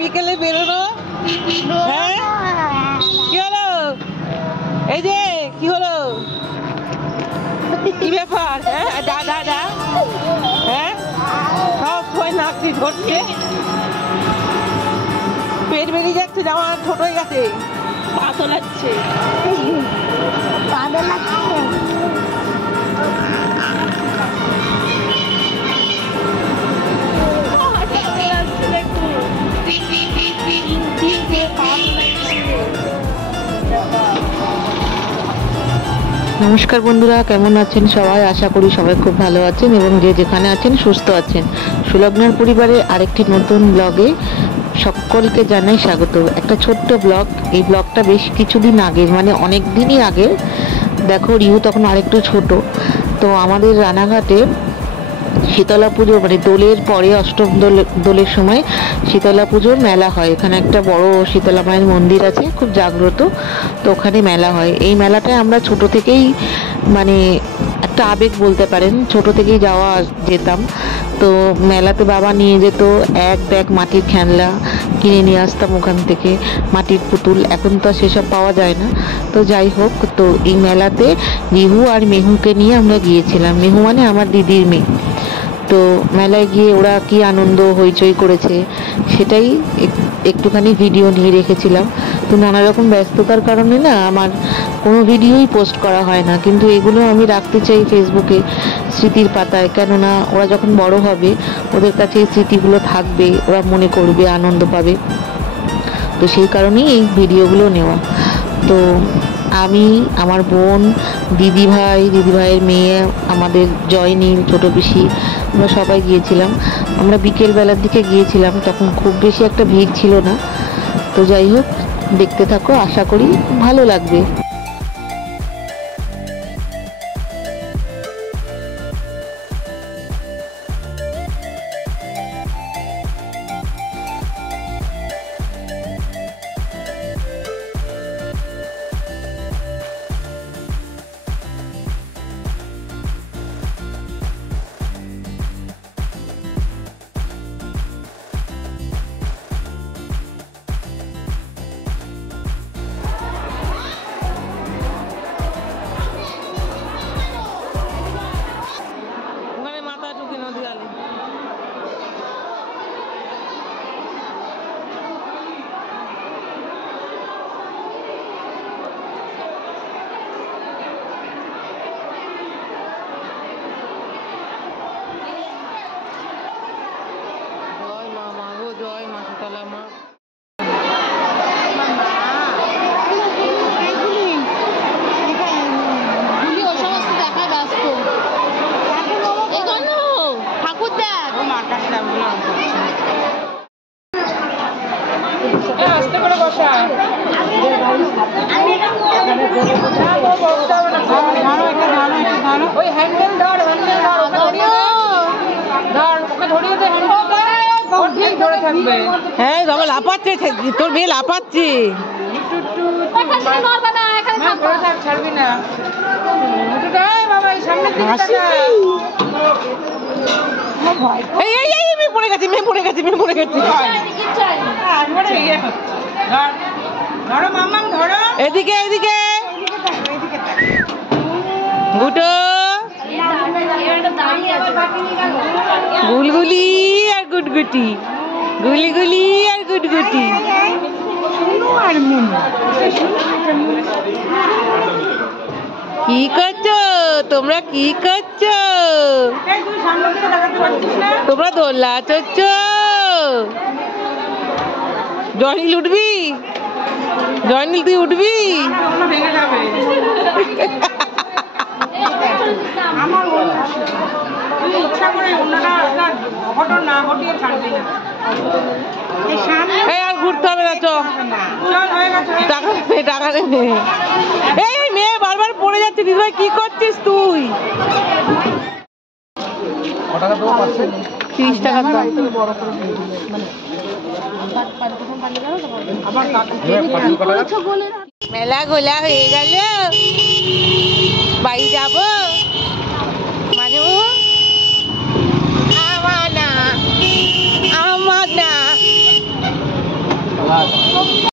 বিকেলে বেরোনো। হ্যাঁ কি হলো? এই যে কি হলো, কি ব্যাপার? হ্যাঁ দাদা, হ্যাঁ সব সময় নাচি ধরছে, পেট বেরিয়ে যাচ্ছে, জামা ছোট হয়ে গেছে, পা তোলাচ্ছে। নমস্কার বন্ধুরা, কেমন আছেন সবাই? আশা করি সবাই খুব ভালো আছেন এবং যে যেখানে আছেন সুস্থ আছেন। সুলগ্নার পরিবারে আরেকটি নতুন ব্লগে সকলকে জানাই স্বাগত। একটা ছোট্ট ব্লগ, এই ব্লগটা বেশ কিছুদিন আগে, মানে অনেক দিনই আগে। দেখো রিহু তখন আরেকটু ছোট। তো আমাদের রানাঘাটে শীতলা পুজো, মানে দোলের পরে অষ্টম দোলের সময় শীতলা পুজোর মেলা হয়। এখানে একটা বড় শীতলা মায়ের মন্দির আছে, খুব জাগ্রত। তো ওখানে মেলা হয়। এই মেলাটায় আমরা ছোট থেকেই, মানে একটা আবেগ বলতে পারেন, ছোট থেকেই যাওয়া যেতাম। তো মেলাতে বাবা নিয়ে যেত, এক ব্যাগ মাটির খেলনা কিনে নিয়ে আসতাম ওখান থেকে, মাটির পুতুল। এখন তো সেসব পাওয়া যায় না। তো যাই হোক, তো এই মেলাতে রিহু আর মেহুকে নিয়ে আমরা গিয়েছিলাম। মেহু মানে আমার দিদির মেয়ে। তো মেলায় গিয়ে ওরা কি আনন্দ হইচই করেছে সেটাই একটুখানি ভিডিও নিয়ে রেখেছিলাম। তো নানা রকম ব্যস্ততার কারণে না আমার কোনো ভিডিওই পোস্ট করা হয় না, কিন্তু এগুলো আমি রাখতে চাই ফেসবুকে স্মৃতির পাতায়। কেননা ওরা যখন বড় হবে ওদের কাছে এই স্মৃতিগুলো থাকবে, ওরা মনে করবে, আনন্দ পাবে। তো সেই কারণেই এই ভিডিওগুলো নেওয়া। তো আমি, আমার বোন, দিদিভাইয়ের মেয়ে, আমাদের জয়নীল, ছোটো পিসি, আমরা সবাই গিয়েছিলাম। আমরা বিকেলবেলার দিকে গিয়েছিলাম, তখন খুব বেশি একটা ভিড় ছিল না। তো যাই হোক, দেখতে থাকো, আশা করি ভালো লাগবে। হ্যাঁ বাবা লাফাচ্ছে, তোর মেয়ে লাফাচ্ছে। মেয়ে পড়ে গেছে। এদিকে গুটো, গুলগুলি আর গুটগুটি, গুলি আর গুটগুটি। কি করছো তোমরা? কি করছো তোমরা? দোল্লা চড়ছ? জয়নীল উঠবি? জয়নীল তুই উঠবি? আর ঘুরতে হবে না, টাকা নেবে। এই মেয়ে বারবার পড়ে যাচ্ছে। দিদিভাই কি করছিস তুই? 30 টাকা। মেলা গোলা হয়ে গেল, বাড়ি যাবো। মানে আমার না